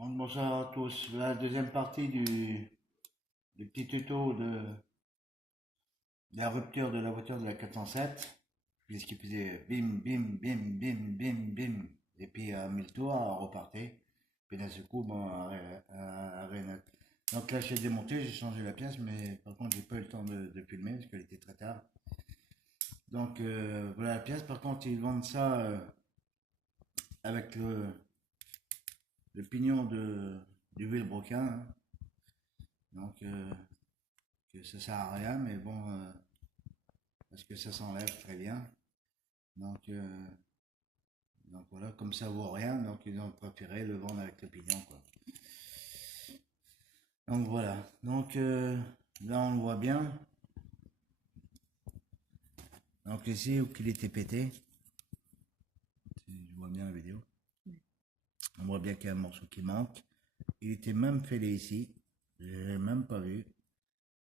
Donc, bonsoir à tous. La deuxième partie du petit tuto de la rupture de la voiture de la 407, puisqu'il faisait bim, bim, bim, bim, bim, bim, et puis à 1000 tours, on repartait. Puis d'un seul coup, bon, arrêt net. Donc là, j'ai démonté, j'ai changé la pièce, mais par contre, j'ai pas eu le temps de filmer parce qu'elle était très tard. Donc voilà la pièce. Par contre, ils vendent ça avec le pignon du vilebrequin, hein. Donc que ça sert à rien, mais bon, parce que ça s'enlève très bien. Donc, euh, donc voilà, comme ça vaut rien, donc ils ont préféré le vendre avec le pignon, quoi. Donc voilà, donc là on le voit bien. Donc ici où qu'il était pété, je vois bien la vidéo. On voit bien qu'il y a un morceau qui manque. Il était même fêlé ici, je l'ai même pas vu.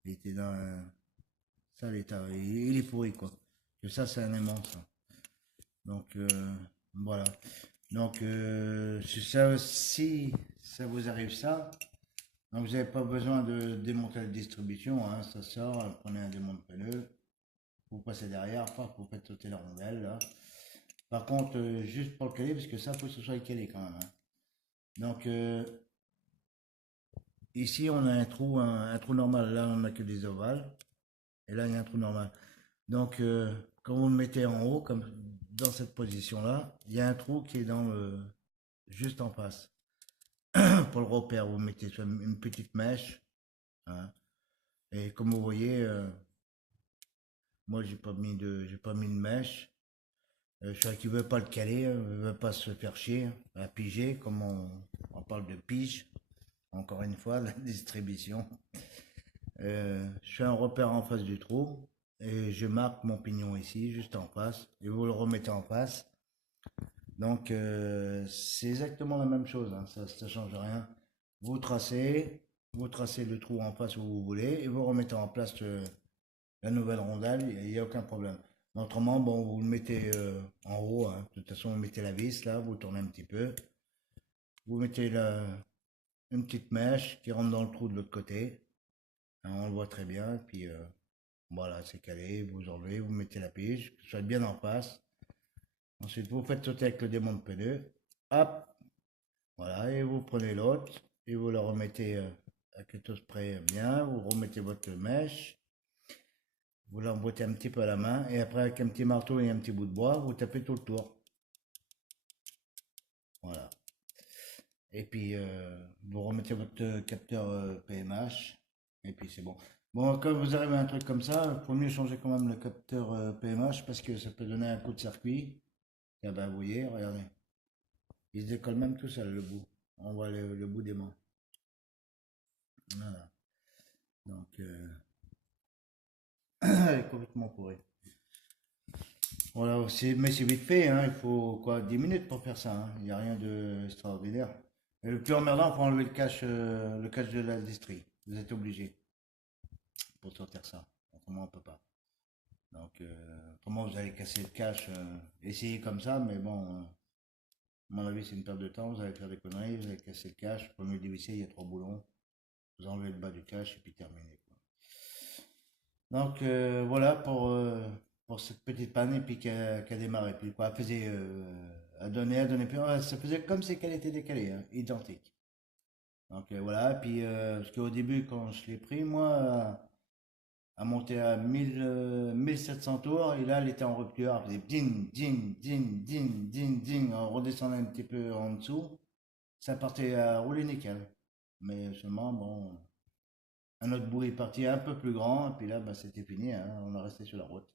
Il était dans un sale état, il est pourri quoi. Que ça c'est un aimant ça. Donc voilà. Donc si ça vous arrive ça, donc vous n'avez pas besoin de démonter la distribution, hein, ça sort, prenez un démonte-pneu, vous passez derrière, paf, vous faites sauter la rondelle là. Par contre, juste pour le caler, parce que ça faut que ce soit calé quand même, hein. Donc ici on a un trou normal, là on n'a que des ovales, et là il y a un trou normal. Donc quand vous le mettez en haut, comme dans cette position là, il y a un trou qui est dans le juste en face. Pour le repère, vous mettez sur une petite mèche, hein. Et comme vous voyez, moi j'ai pas mis de mèche. Celui qui veut pas le caler, veut pas se faire chier à piger, comme on parle de pige, encore une fois, la distribution. Je fais un repère en face du trou et je marque mon pignon ici, juste en face, et vous le remettez en face. Donc c'est exactement la même chose, hein, ça change rien. Vous tracez, vous tracez le trou en face où vous voulez et vous remettez en place la nouvelle rondelle, il n'y a aucun problème. Autrement, bon, vous le mettez en haut, hein. De toute façon, vous mettez la vis là, vous tournez un petit peu, vous mettez une petite mèche qui rentre dans le trou de l'autre côté, hein, on le voit très bien, et puis voilà, c'est calé, vous enlevez, vous mettez la pige, que ce soit bien en face. Ensuite, vous faites sauter avec le démonte-pneu, hop, voilà, et vous prenez l'autre, et vous le remettez à quelque chose près bien, vous remettez votre mèche, vous l'emboîtez un petit peu à la main, et après avec un petit marteau et un petit bout de bois, vous tapez tout le tour. Voilà. Et puis, vous remettez votre capteur PMH, et puis c'est bon. Bon, quand vous arrivez à un truc comme ça, il faut mieux changer quand même le capteur PMH, parce que ça peut donner un coup de circuit. Et ben, vous voyez, regardez. Il se décolle même tout seul, le bout. On voit le bout des mains. Voilà. Donc, elle est complètement pourrie. Voilà, mais c'est vite fait, hein. Il faut quoi, 10 minutes pour faire ça, hein. Il n'y a rien d'extraordinaire. Et le plus emmerdant, il faut enlever le cache de la distri. Vous êtes obligé pour sortir ça. Autrement, on peut pas. Donc, autrement, vous allez casser le cache. Essayez comme ça, mais bon, à mon avis, c'est une perte de temps. Vous allez faire des conneries, vous allez casser le cache. Pour mieux dévisser, il y a 3 boulons. Vous enlevez le bas du cache et puis terminé, quoi. Donc voilà pour cette petite panne et puis qui a démarré. Puis quoi, elle faisait à donner plus, ouais, ça faisait comme si qu'elle était décalée, hein, identique. Donc voilà, puis parce qu'au début quand je l'ai pris, moi, à monter à 1000, 1700 tours, et là elle était en rupture, elle faisait ding, ding, ding, ding, ding, ding, on redescendait un petit peu en dessous, ça partait à rouler nickel. Mais seulement, bon, un autre bout est parti un peu plus grand, et puis là, bah, c'était fini, hein, on est resté sur la route.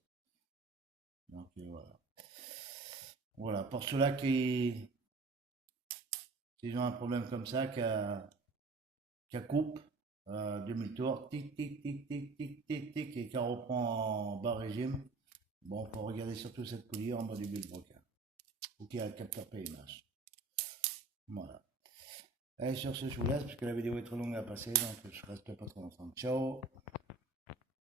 Donc voilà. Voilà, pour ceux-là qui ont un problème comme ça, qui coupe, demi-tour, tic, tic, tic, tic, tic, tic, tic, et qui reprend en bas régime, bon, faut regarder surtout cette poulie en bas du broca, ou qui a le capteur PMH. Voilà. Allez, sur ce, je vous laisse, parce que la vidéo est trop longue à passer, donc je reste pas trop longtemps. Ciao!